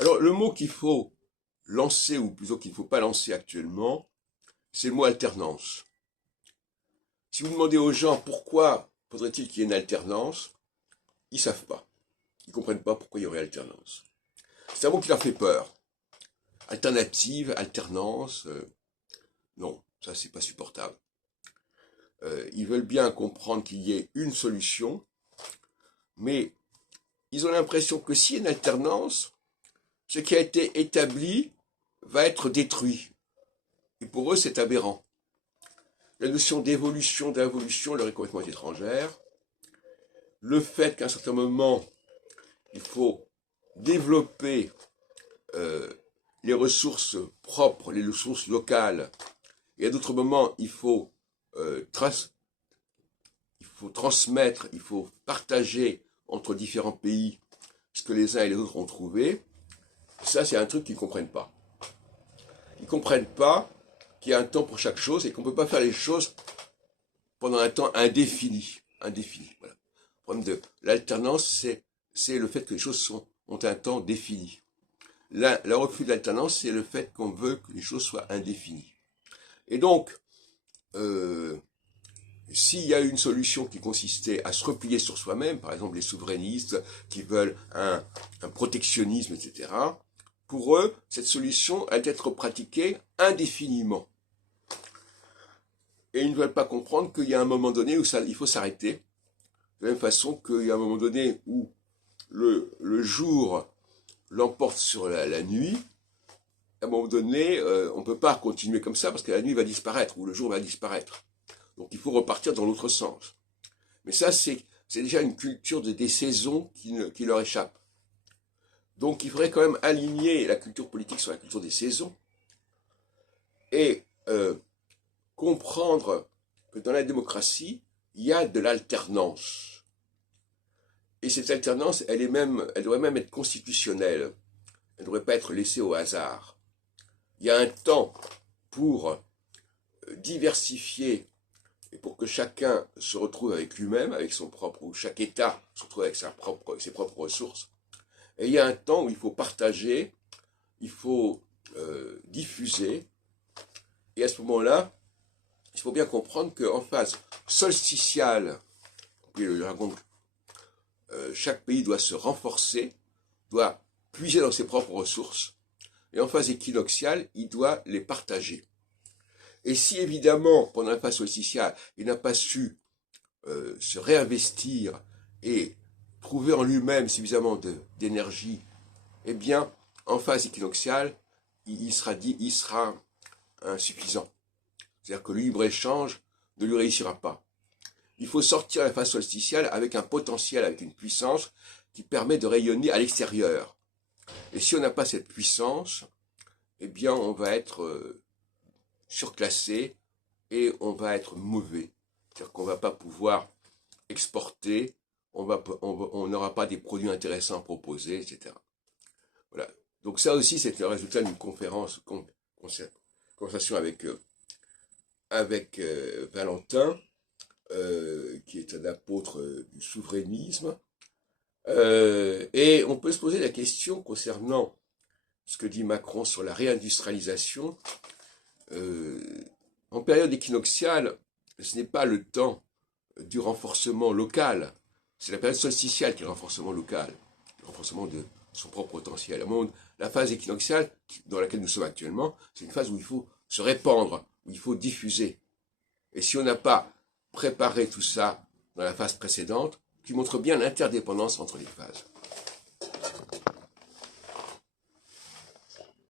Alors, le mot qu'il faut lancer, ou plutôt qu'il ne faut pas lancer actuellement, c'est le mot alternance. Si vous demandez aux gens pourquoi faudrait-il qu'il y ait une alternance, ils ne savent pas. Ils ne comprennent pas pourquoi il y aurait alternance. C'est un mot qui leur fait peur. Alternative, alternance, non, ça c'est pas supportable. Ils veulent bien comprendre qu'il y ait une solution, mais ils ont l'impression que s'il y a une alternance, ce qui a été établi va être détruit. Et pour eux, c'est aberrant. La notion d'évolution, d'involution leur est complètement étrangère. Le fait qu'à un certain moment, il faut développer les ressources propres, les ressources locales, et à d'autres moments, il faut transmettre, il faut partager entre différents pays ce que les uns et les autres ont trouvé. Ça, c'est un truc qu'ils ne comprennent pas. Ils ne comprennent pas qu'il y a un temps pour chaque chose et qu'on ne peut pas faire les choses pendant un temps indéfini. Indéfini, voilà. Le problème de l'alternance, c'est le fait que les choses ont un temps défini. Le refus de l'alternance, c'est le fait qu'on veut que les choses soient indéfinies. Et donc, s'il y a une solution qui consistait à se replier sur soi-même, par exemple les souverainistes qui veulent un protectionnisme, etc., pour eux, cette solution a d'être pratiquée indéfiniment. Et ils ne veulent pas comprendre qu'il y a un moment donné où il faut s'arrêter. De la même façon qu'il y a un moment donné où le jour l'emporte sur la nuit, à un moment donné, on ne peut pas continuer comme ça parce que la nuit va disparaître ou le jour va disparaître. Donc il faut repartir dans l'autre sens. Mais ça, c'est déjà une culture des saisons qui leur échappe. Donc il faudrait quand même aligner la culture politique sur la culture des saisons et comprendre que dans la démocratie, il y a de l'alternance. Et cette alternance, elle devrait même être constitutionnelle. Elle ne devrait pas être laissée au hasard. Il y a un temps pour diversifier et pour que chacun se retrouve avec lui-même, avec son propre, ou chaque État se retrouve avec ses propres ressources. Et il y a un temps où il faut partager, il faut diffuser. Et à ce moment-là, il faut bien comprendre qu'en phase solsticiale, chaque pays doit se renforcer, doit puiser dans ses propres ressources. Et en phase équinoxiale, il doit les partager. Et si évidemment, pendant la phase solsticiale, il n'a pas su se réinvestir et trouver en lui-même suffisamment d'énergie, eh bien, en phase équinoxiale, il sera insuffisant. C'est-à-dire que le libre-échange ne lui réussira pas. Il faut sortir la phase solsticiale avec un potentiel, avec une puissance qui permet de rayonner à l'extérieur. Et si on n'a pas cette puissance, eh bien, on va être surclassé et on va être mauvais. C'est-à-dire qu'on ne va pas pouvoir exporter, on n'aura pas des produits intéressants à proposer, etc. Voilà. Donc ça aussi, c'est le résultat d'une conversation avec Valentin, qui est un apôtre du souverainisme. Et on peut se poser la question concernant ce que dit Macron sur la réindustrialisation. En période équinoxiale, ce n'est pas le temps du renforcement local, c'est la période solsticiale qui est le renforcement local, le renforcement de son propre potentiel. La phase équinoxiale dans laquelle nous sommes actuellement, c'est une phase où il faut se répandre, où il faut diffuser. Et si on n'a pas préparé tout ça dans la phase précédente, qui montre bien l'interdépendance entre les phases.